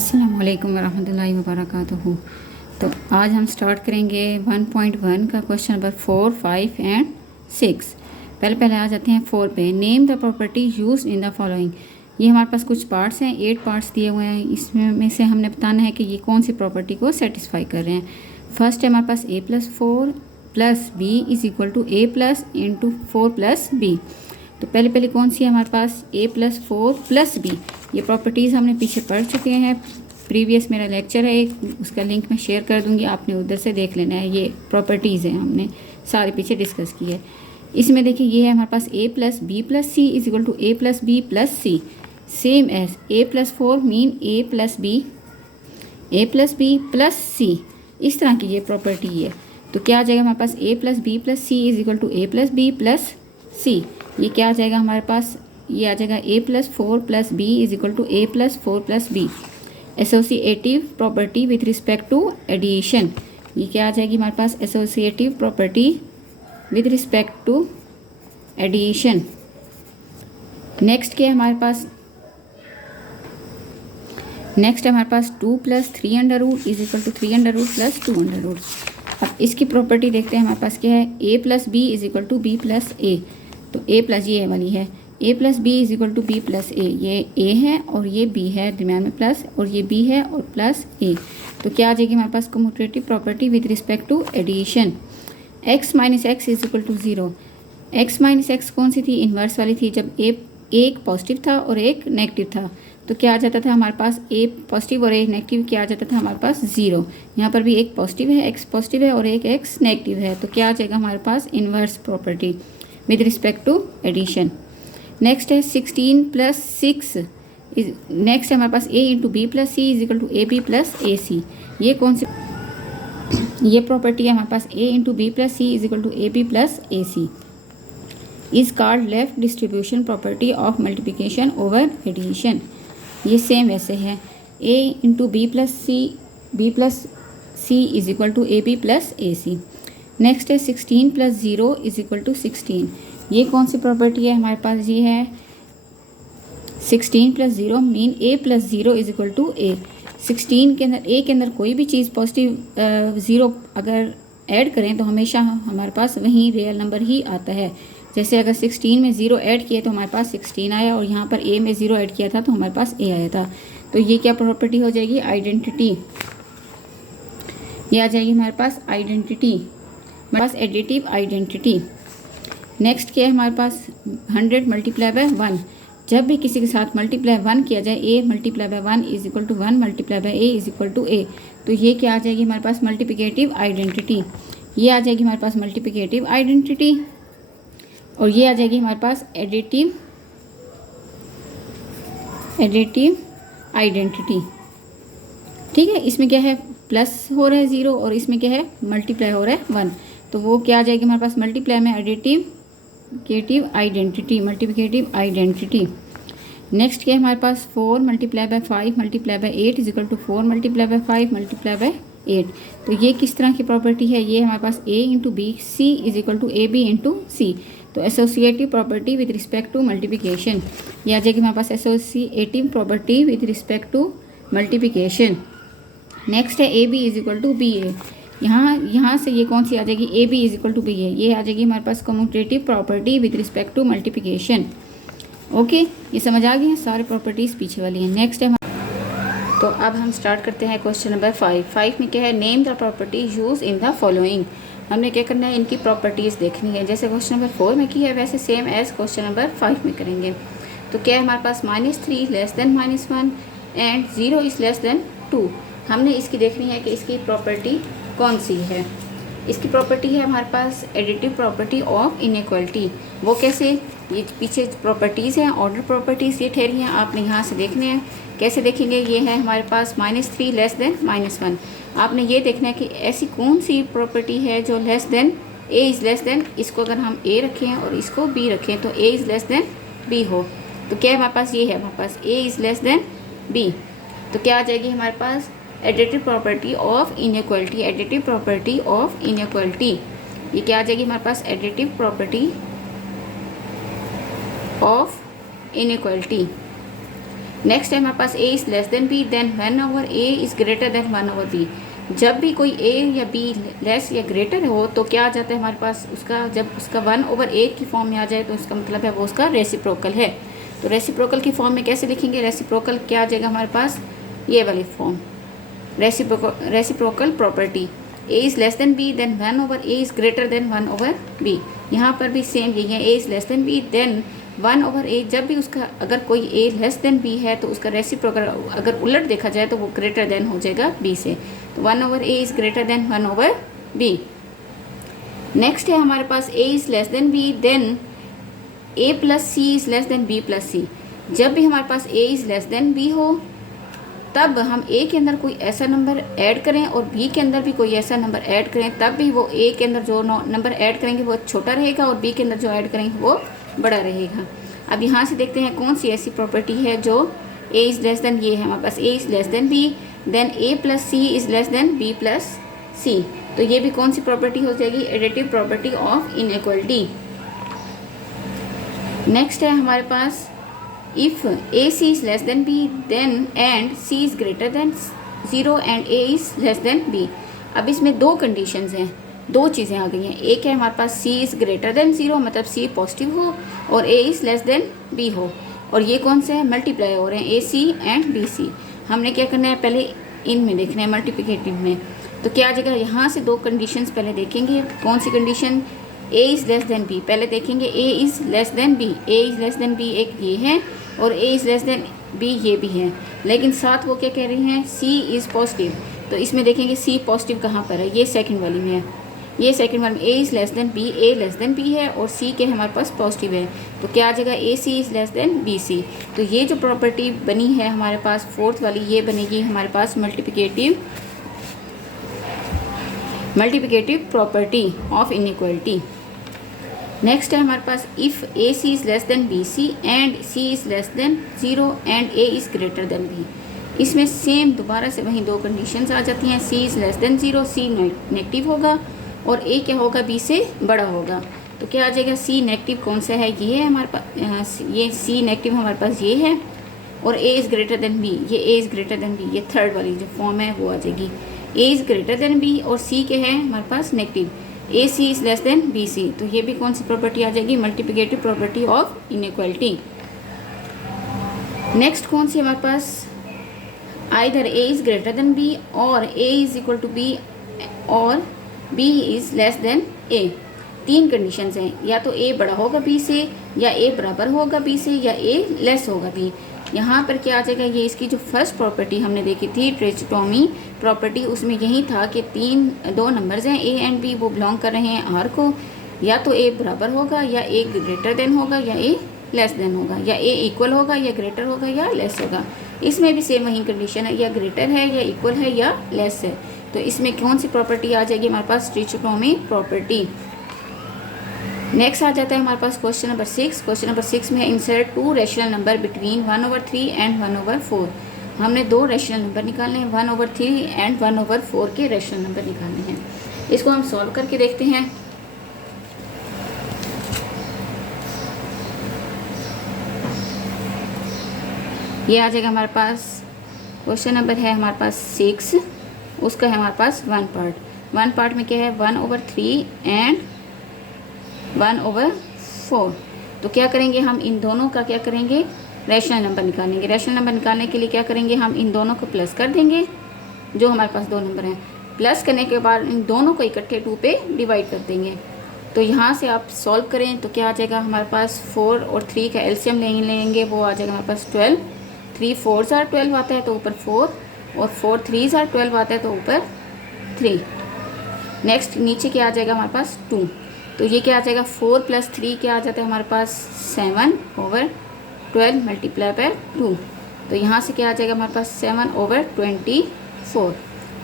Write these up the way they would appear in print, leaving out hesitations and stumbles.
अस्सलाम वालेकुम वरहमतुल्लाहि वबरकातुहू। तो आज हम स्टार्ट करेंगे 1.1 का क्वेश्चन नंबर 4, 5 एंड 6। पहले आ जाते हैं 4 पे। Name the property used in the following. ये हमारे पास कुछ पार्ट्स हैं, 8 पार्ट्स दिए हुए हैं। इसमें में से हमने बताना है कि ये कौन सी प्रॉपर्टी को सेटिस्फाई कर रहे हैं। फर्स्ट है हमारे पास a+4 + b = a+ × 4 + b। तो पहले कौन सी है हमारे पास a+4 + b। ये प्रॉपर्टीज़ हमने पीछे पढ़ चुके हैं। प्रीवियस मेरा लेक्चर है एक, उसका लिंक मैं शेयर कर दूंगी, आपने उधर से देख लेना है। ये प्रॉपर्टीज़ हैं, हमने सारे पीछे डिस्कस की है। इसमें देखिए ये है हमारे पास a + b + c = a + b + c। Same as a+4 mean a + b + c। इस तरह की ये प्रॉपर्टी है। तो क्या आ जाएगा हमारे पास a + b + c = a + b + c। ये क्या आ जाएगा हमारे पास, ये आ जाएगा a+4 + b = a + 4 + b। Associative property with respect to addition. ये क्या आ जाएगी हमारे पास, associative property with respect to addition. Next क्या है हमारे पास, नेक्स्ट है हमारे पास 2 + 3√= 3√+ 2√। अब इसकी प्रॉपर्टी देखते हैं हमारे पास क्या है, a + b = b + a। तो a प्लस ये वाली है, a + b = b + a। ये a है और ये b है, दरम्यान में प्लस, और ये b है और प्लस a। तो क्या आ जाएगी हमारे पास commutative property with respect to addition. x - x = 0। x - x कौन सी थी, इन्वर्स वाली थी, जब एक पॉजिटिव था और एक नेगेटिव था। तो क्या आ जाता था हमारे पास, a पॉजिटिव और एक नेगेटिव, क्या आ जाता था हमारे पास 0। यहाँ पर भी एक पॉजिटिव है, x पॉजिटिव है और एक x नेगेटिव है। तो क्या आ जाएगा हमारे पास, inverse property with respect to addition. Next है 16 + 6। नेक्स्ट है हमारे पास a × b + c = ab + ac। ये कौन सी, ये प्रॉपर्टी है हमारे पास, a × b + c = ab + ac is called left distribution property of multiplication over addition. ये सेम वैसे है, a × b + c = ab + ac। Next है 16 + 0 = 16। ये कौन सी प्रॉपर्टी है हमारे पास, ये है 16 + 0 मीन a + 0 = a। 16 के अंदर, a के अंदर कोई भी चीज़ पॉजिटिव 0 अगर ऐड करें तो हमेशा हमारे पास वही रियल नंबर ही आता है। जैसे अगर 16 में 0 ऐड किया तो हमारे पास 16 आया, और यहाँ पर a में 0 ऐड किया था तो हमारे पास a आया था। तो ये क्या प्रॉपर्टी हो जाएगी, आइडेंटिटी। ये आ जाएगी हमारे पास आइडेंटिटी, हमारे पास एडिटिव आइडेंटिटी। नेक्स्ट क्या है हमारे पास, 100 × 1। जब भी किसी के साथ मल्टीप्लाई 1 किया जाए, a × 1 = 1 × a = a। तो ये क्या आ जाएगी हमारे पास, मल्टीप्लिकेटिव आइडेंटिटी। ये आ जाएगी हमारे पास मल्टीप्लिकेटिव आइडेंटिटी, और ये आ जाएगी हमारे पास एडिटिव आइडेंटिटी। ठीक है, इसमें क्या है, प्लस हो रहा है 0 और इसमें क्या है, मल्टीप्लाई हो रहा है 1। तो वो क्या आ जाएगी हमारे पास, मल्टीप्लाई में मल्टीप्लिकेटिव आइडेंटिटी। नेक्स्ट क्या है हमारे पास, 4 × 5 × 8 = 4 × 5 × 8। तो ये किस तरह की प्रॉपर्टी है, ये हमारे पास a × b c = ab × c। तो associative property with respect to multiplication. ये आ जाएगी हमारे पास associative property with respect to multiplication. Next है ab = ba। यहाँ से ये कौन सी आ जाएगी, ab = ba। ये आ जाएगी हमारे पास commutative property with respect to multiplication. Okay, ये समझ आ गई हैं, सारे प्रॉपर्टीज़ पीछे वाली हैं। नेक्स्ट है, तो अब हम स्टार्ट करते हैं क्वेश्चन नंबर 5 में क्या है, name the property use in the following. हमने क्या करना है, इनकी प्रॉपर्टीज़ देखनी है। जैसे क्वेश्चन नंबर 4 में की है वैसे सेम एज क्वेश्चन नंबर 5 में करेंगे। तो क्या है हमारे पास, -3 < -1 एंड 0 < 2। हमने इसकी देखनी है कि इसकी प्रॉपर्टी कौन सी है। इसकी प्रॉपर्टी है हमारे पास एडिटिव प्रॉपर्टी ऑफ इनइक्वालिटी। वो कैसे, ये पीछे प्रॉपर्टीज़ हैं, ऑर्डर प्रॉपर्टीज़ ये ठहरी हैं, आपने यहाँ से देखने हैं। कैसे देखेंगे, ये है हमारे पास -3 < -1। आपने ये देखना है कि ऐसी कौन सी प्रॉपर्टी है जो लेस देन a इसको अगर हम a रखें और इसको b रखें तो a b हो। तो क्या है हमारे पास, ये है हमारे पास a b। तो क्या आ जाएगी हमारे पास, additive property of inequality. Additive property of inequality, ये क्या आ जाएगी हमारे पास, additive property of inequality. Next है हमारे पास a is less than b, then one over a is greater than one over b. जब भी कोई ए या बी लेस या ग्रेटर हो तो क्या आ जाता है हमारे पास उसका, जब उसका वन ओवर ए की फॉर्म में आ जाए तो इसका मतलब है वो उसका रेसिप्रोकल है। तो रेसिप्रोकल की फॉर्म में कैसे लिखेंगे, रेसिप्रोकल क्या आ जाएगा हमारे पास, ये वाली form, reciprocal property a is less than b then one over a is greater than one over b. यहाँ पर भी सेम यही है, a is less than b then one over a, जब भी उसका अगर कोई ए लेस देन बी है तो उसका रेसिप्रोकल अगर उलट देखा जाए तो वो ग्रेटर देन हो जाएगा बी से। तो one over a is greater than one over b. Next है हमारे पास a is less than b then a plus c is less than b plus c. जब भी हमारे पास a is less than b हो तब हम ए के अंदर कोई ऐसा नंबर ऐड करें और बी के अंदर भी कोई ऐसा नंबर ऐड करें, तब भी वो ए के अंदर जो नंबर ऐड करेंगे वो छोटा रहेगा और बी के अंदर जो ऐड करेंगे वो बड़ा रहेगा। अब यहाँ से देखते हैं कौन सी ऐसी प्रॉपर्टी है जो ए इज़ लेस देन, ये है हमारे पास a is less than b then a plus c is less than b plus c. तो ये भी कौन सी प्रॉपर्टी हो जाएगी, additive property of inequality. Next है हमारे पास if a C is less than b then and c is greater than 0 and a is less than b. अब इसमें दो कंडीशंस हैं, दो चीज़ें आ गई हैं। एक है हमारे पास सी इज़ ग्रेटर देन 0 मतलब सी पॉजिटिव हो और ए इज़ लेस देन बी हो, और ये कौन से हैं, मल्टीप्लाई हो रहे हैं ए सी एंड बी सी। हमने क्या करना है, पहले इनमें देखना है मल्टीप्लिकेटिव में। तो क्या आ जाएगा, यहाँ से दो कंडीशंस पहले देखेंगे। कौन सी condition, a is less than b, पहले देखेंगे a is less than b, a is less than b एक ये है और ए इज़ लेस देन बी ये भी है, लेकिन साथ वो क्या कह रही हैं, सी इज़ पॉजिटिव। तो इसमें देखेंगे सी पॉजिटिव कहाँ पर है, ये सेकंड वाली में है, ये सेकंड वाली में a is less than b, a less than b है और सी के हमारे पास पॉजिटिव है। तो क्या आ जाएगा, a C is less than B C. तो ये जो प्रॉपर्टी बनी है हमारे पास फोर्थ वाली, ये बनेगी हमारे पास multiplicative property of inequality. Next है हमारे पास if a C is less than B c and c is less than 0 and a is greater than b. इसमें सेम दोबारा से वहीं दो कंडीशंस आ जाती हैं, c is less than 0, c negative होगा और ए क्या होगा, बी से बड़ा होगा। तो क्या आ जाएगा, सी नेगेटिव कौन सा है, ये है हमारे पास, ये सी नेगेटिव हमारे पास ये है और ए इज़ ग्रेटर देन बी, ये A is greater than B, ये थर्ड वाली जो फॉर्म है वो आ जाएगी। A is greater than B और सी के हैं हमारे पास negative, A C is less than B C. तो ये भी कौन सी प्रॉपर्टी आ जाएगी, multiplicative property of inequality. Next कौन सी हमारे पास, either A is greater than B और ए इज़ इक्वल टू बी और बी इज़ लेस देन ए। तीन कंडीशंस हैं, या तो ए बड़ा होगा बी से, या ए बराबर होगा बी से, या ए लेस होगा बी। यहाँ पर क्या आ जाएगा, ये इसकी जो फर्स्ट प्रॉपर्टी हमने देखी थी ट्रेचटोमी प्रॉपर्टी, उसमें यही था कि दो नंबर्स हैं ए एंड बी, वो बिलोंग कर रहे हैं आर को, या तो ए बराबर होगा, या ए ग्रेटर देन होगा, या ए लेस देन होगा, या ए इक्वल होगा, या ग्रेटर होगा, या लेस होगा। इसमें भी सेम वही कंडीशन है, या ग्रेटर है, या इक्वल है, या लेस है। तो इसमें कौन सी प्रॉपर्टी आ जाएगी हमारे पास, ट्रिचोटोमी प्रॉपर्टी। नेक्स्ट आ जाता है हमारे पास क्वेश्चन नंबर 6। क्वेश्चन नंबर 6 में insert 2 rational number between 1/3 and 1/4। हमने दो रैशनल नंबर निकालने हैं, 1/3 एंड 1/4 के रैशनल नंबर निकालने हैं। इसको हम सॉल्व करके देखते हैं। ये आ जाएगा हमारे पास, क्वेश्चन नंबर है हमारे पास 6, उसका है हमारे पास वन पार्ट में क्या है, 1/3 एंड 1/4। तो क्या करेंगे, हम इन दोनों का क्या करेंगे, रैशनल नंबर निकालेंगे। रैशनल नंबर निकालने के लिए क्या करेंगे, हम इन दोनों को प्लस कर देंगे, जो हमारे पास दो नंबर हैं। प्लस करने के बाद इन दोनों को इकट्ठे 2 पे डिवाइड कर देंगे। तो यहाँ से आप सॉल्व करें तो क्या आ जाएगा हमारे पास, 4 और 3 का एलसीएम लेंगे, वो आ जाएगा हमारे पास 12। 3 4s are 12 आता है तो ऊपर 4, और 4 3s are 12 आता है तो ऊपर 3। नेक्स्ट नीचे क्या आ जाएगा हमारे पास, 2। तो ये क्या आ जाएगा, 4 + 3 क्या आ जाता है हमारे पास, 7/12 मल्टीप्लाई बाय 2। तो यहाँ से क्या आ जाएगा हमारे पास, 7/24।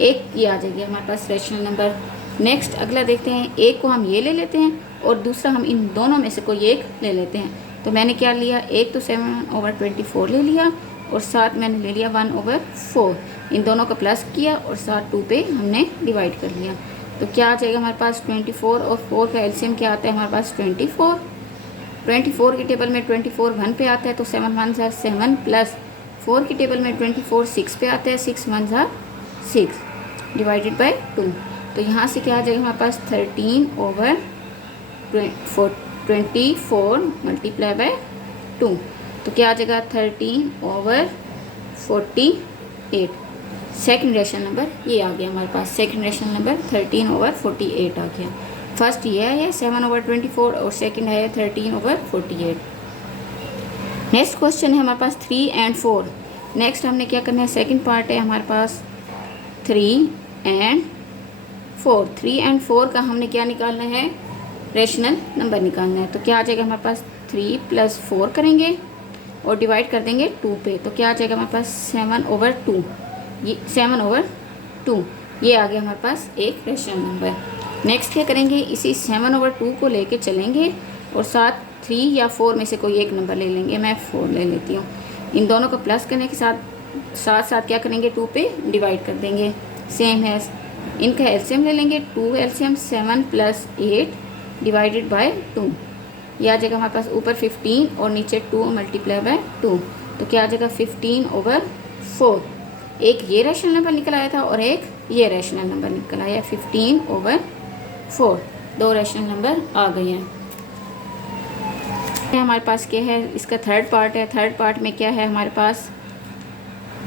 एक ये आ जाएगी हमारे पास रैशनल नंबर। नेक्स्ट अगला देखते हैं, एक को हम ये ले लेते हैं और दूसरा हम इन दोनों में से कोई एक ले लेते हैं। तो मैंने क्या लिया, एक तो 7/24 ले लिया और साथ मैंने ले लिया 1/4। इन दोनों का प्लस किया और साथ 2 पे हमने डिवाइड कर लिया। तो क्या आ जाएगा हमारे पास, 24 और 4 का एलसीएम क्या आता है हमारे पास, 24। 24 की टेबल में 24 1 पे आता है तो 7 1 7 प्लस 4 की टेबल में 24 6 पे आता है, 6 1 ज़ा 6 डिवाइडेड बाय 2। तो यहाँ से क्या आ जाएगा हमारे पास 13 ओवर 24 मल्टीप्लाई बाय 2। तो क्या आ जाएगा 13 ओवर 48। सेकेंड रेशनल नंबर ये आ गया हमारे पास, सेकेंड रेशनल नंबर 13 ओवर 48 आ गया। फर्स्ट ये है 7 ओवर 24 और सेकेंड है 13 ओवर 48। नेक्स्ट क्वेश्चन है हमारे पास 3 एंड 4। नेक्स्ट हमने क्या करना है, सेकंड पार्ट है हमारे पास 3 एंड 4। 3 एंड 4 का हमने क्या निकालना है, रेशनल नंबर निकालना है। तो क्या आ जाएगा हमारे पास 3 + 4 करेंगे और डिवाइड कर देंगे 2 पे। तो क्या आ जाएगा हमारे पास 7 ओवर 2, ये 7 ओवर 2 ये आ गया हमारे पास एक रेशनल नंबर। नेक्स्ट क्या करेंगे, इसी 7 ओवर 2 को लेके चलेंगे और साथ 3 या 4 में से कोई एक नंबर ले लेंगे। मैं 4 ले लेती हूँ। इन दोनों को प्लस करने के साथ क्या करेंगे, 2 पे डिवाइड कर देंगे। सेम है, इनका एलसीएम ले लेंगे। 2 एलसीएम 7 + 8 डिवाइडेड बाय 2। ये आ जाएगा हमारे पास ऊपर 15 और नीचे 2 मल्टीप्लाई बाय 2। तो क्या आ जाएगा 15 ओवर 4। एक ये रेशनल नंबर निकल आया था और एक ये रेशनल नंबर निकल आया 15 ओवर 4। दो रेशनल नंबर आ गए हैं। हमारे पास क्या है, इसका थर्ड पार्ट है। थर्ड पार्ट में क्या है हमारे पास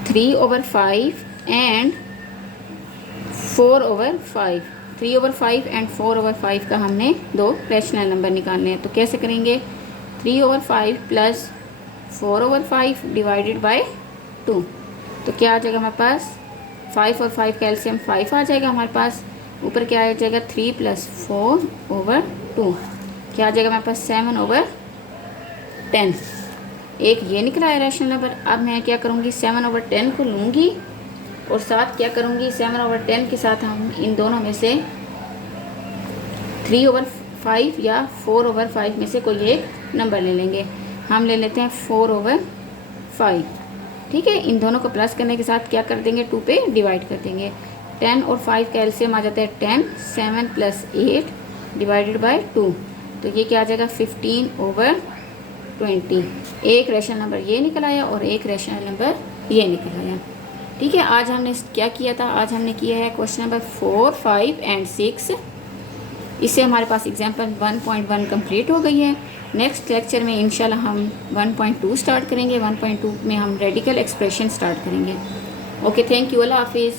3 over 5 and 4 over 5। 3 over 5 and 4 over 5 का हमने दो रेशनल नंबर निकालने हैं। तो कैसे करेंगे, 3 ओवर 5 + 4 ओवर 5 डिवाइडेड बाय 2। तो क्या आ जाएगा हमारे पास 5 और 5 का एलसीएम 5 आ जाएगा हमारे पास। ऊपर क्या आ जाएगा 3 + 4 ओवर 2। क्या आ जाएगा हमारे पास 7 ओवर 10। एक ये निकला है रेशनल नंबर। अब मैं क्या करूँगी, 7 ओवर 10 को लूँगी और साथ क्या करूँगी, 7 ओवर 10 के साथ हम इन दोनों में से 3 ओवर 5 या 4 ओवर 5 में से कोई एक नंबर ले लेंगे। हम ले लेते हैं 4 ओवर 5। ठीक है, इन दोनों को प्लस करने के साथ क्या कर देंगे, 2 पे डिवाइड कर देंगे। 10 और 5 का एलसीएम आ जाता है 10, 7 + 8 डिवाइडेड बाय 2। तो ये क्या आ जाएगा 15 ओवर 20। एक रेशनल नंबर ये निकल आया और एक रेशनल नंबर ये निकल आया। ठीक है, आज हमने क्या किया था, आज हमने किया है क्वेश्चन नंबर 4, 5 एंड 6। इससे हमारे पास एग्जाम्पल 1.1 कंप्लीट हो गई है। नेक्स्ट लेक्चर में इंशाल्लाह हम 1.2 स्टार्ट करेंगे। 1.2 में हम रेडिकल एक्सप्रेशन स्टार्ट करेंगे। ओके, थैंक यू, अल्लाह हाफिज़।